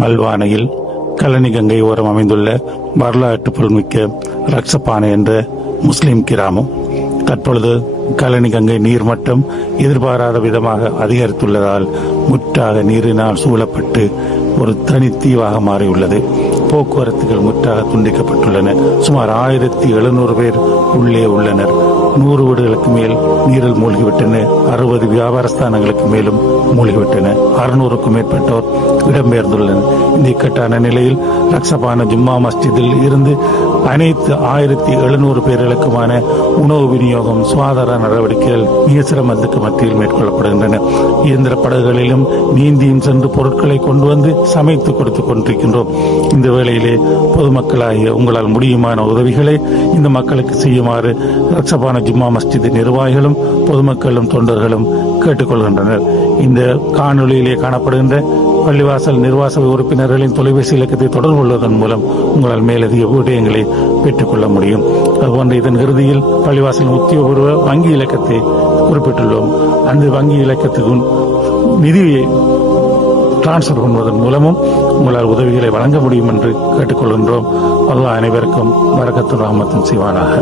மல்வானையில் கலனி கங்கை ஓரம் அமைந்துள்ள வரலாற்று புகழ்மிக்க ரக்சபானை என்ற முஸ்லிம் கிராமம். தற்பொழுது கலனி கங்கை நீர்மட்டம் எதிர்பாராத விதமாக அதிகரித்துள்ளதால் முற்றாக நீரினால் சூழப்பட்டு ஒரு தனித்தீவாக மாறியுள்ளது. போக்குவரத்துகள் முற்றாக துண்டிக்கப்பட்டுள்ளன. சுமார் 1700 பேர் உள்ளே உள்ளனர். 100 வீடுகளுக்கு மேல் நீரில் மூழ்கிவிட்டன. 60 வியாபார ஸ்தானங்களுக்கு மேலும் மூழ்கிவிட்டன. 600க்கும் மேற்பட்டோர் இடம்பெயர்ந்துள்ளனர். இந்த இக்கட்டான நிலையில் ரக்சபான ஜும்மா மஸ்ஜிதில் இருந்து அனைத்து 1700 பேர்களுக்குமான உணவு விநியோகம், சுகாதார நடவடிக்கைகள் மிக சிரமத்துக்கு மத்தியில் மேற்கொள்ளப்படுகின்றன. இயந்திர படகுகளிலும் நீந்தியும் சென்று பொருட்களை கொண்டு வந்து சமைத்து கொடுத்துக் கொண்டிருக்கின்றோம். இந்த வேளையிலே பொதுமக்களாகிய உங்களால் முடியுமான உதவிகளை இந்த மக்களுக்கு செய்யுமாறு ரக்சபான ஜும்மா மஸ்ஜித் நிர்வாகிகளும் பொதுமக்களும் தொண்டர்களும் கேட்டுக்கொள்கின்றனர். இந்த காணொலியிலே காணப்படுகின்ற பள்ளிவாசல் நிர்வாக உறுப்பினர்களின் தொலைபேசி இலக்கத்தை தொடர்பு கொள்வதன் மூலம் உங்களால் மேலதிக விடயங்களை பெற்றுக் கொள்ள முடியும். அதுபோன்று இதன் இறுதியில் பள்ளிவாசல் உத்தியோகபூர்வ வங்கி இலக்கத்தை குறிப்பிட்டுள்ளோம். அந்த வங்கி இலக்கத்துக்கு நிதியை டிரான்ஸ்பர் பண்ணுவதன் மூலமும் உங்களால் உதவிகளை வழங்க முடியும் என்று கேட்டுக்கொள்கின்றோம். அல்லாஹ் அனைவருக்கும் பரக்கத்தும் ரஹ்மத்தும் செய்வானாக.